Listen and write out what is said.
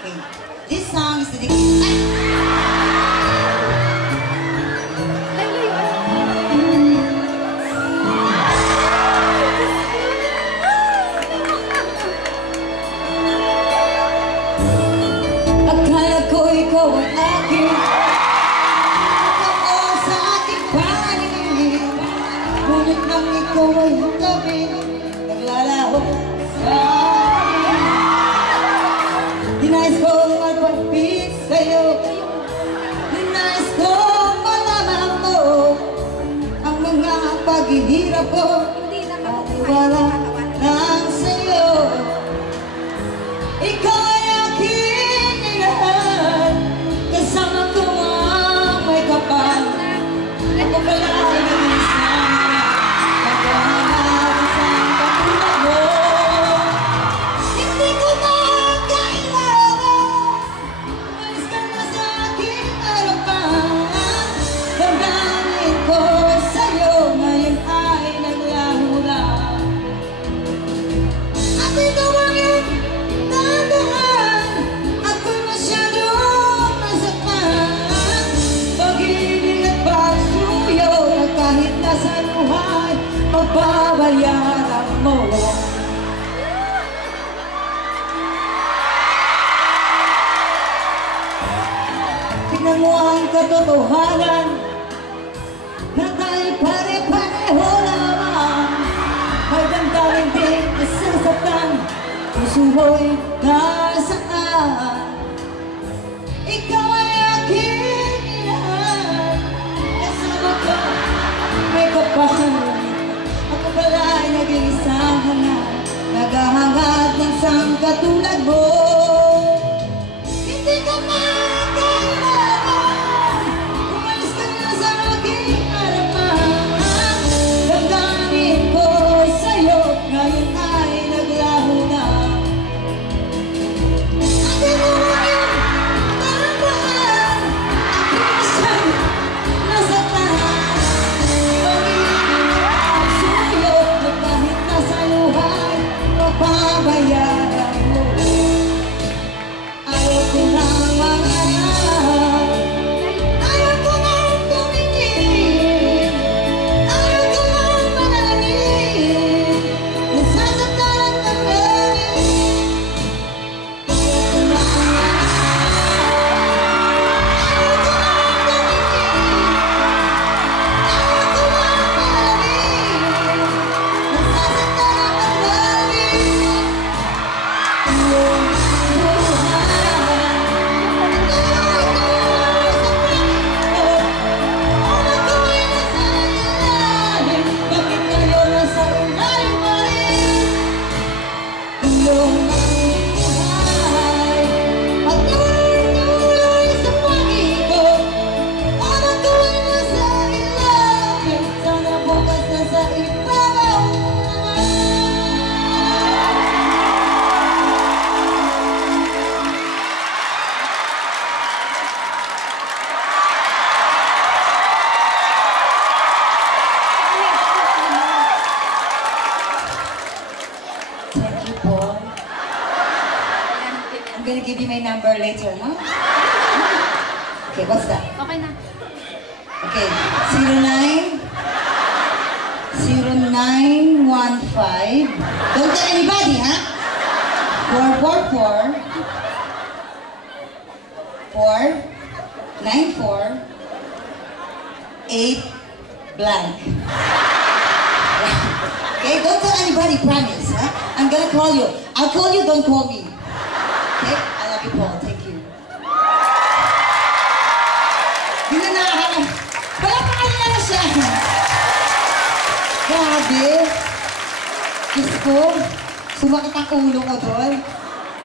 Okay. This song is dedicated. Akala ko ikaw ang aking oo sa aking paningin. Ngunit nang ikaw ay gabi, naglalaho sa akin. Dinais kong magpapit sa'yo, dinais kong malaman mo ang mga paghihirap ko at wala lang sa'yo. Ikaw ay aking inahan, kasama ko ang may kapal. Ako pala ay nag-isang naghahanap isang katulad mo. Hindi ko na kailangan, umalis ka na sa aking harapan. Damdamin ko sa'yo, ngayon ay naglaho na. Ako'y gawangin tandaan, ako'y masyadong nasaktan. Pag-ibig at pagsuyo na kahit nasa luhay, mababayaran mo. Tignan mo ang katotohanan na tayo pare-pareho lamang. May damdamin din nasasaktan, puso mo'y nasaan. Ikaw ay aking inahan, kasama ko may kapal. Ako pala ay nag-iisang hanap, naghahangad ng isang katulad mo. Hindi ka makakailangan, umalis ka na sa aking harapan. Damdamin ko sa'yo, ngayon ay naglaho na. Ako'y gawangin tandaan, ako'y masyadong nasaktan. Pag-ibig at pagsuyo na kahit nasa luhay, mababayaran mo. Ayaw ko nang mangarap, ayaw ko nang tumingin, ayaw ko nang manalangin. Nasasaktan ka na rin. Ayaw ko nang mangarap, ayaw ko nang tumingin, ayaw ko nang manalangin. Nasasaktan ka na rin. Iyong Thank you, Paul. I'm gonna give you my number later, huh? Okay, what's that? Okay na. Okay, 0915. Don't tell anybody, huh? 444 494 8 blank. Okay, don't tell anybody, promise, huh? I'm gonna call you. I'll call you, don't call me. Okay? I love you, Paul. Thank you. Hindi na nakakala. Wala pa kanina na siya. Grabe. Diyos ko, sumakit ang ulo ko doon.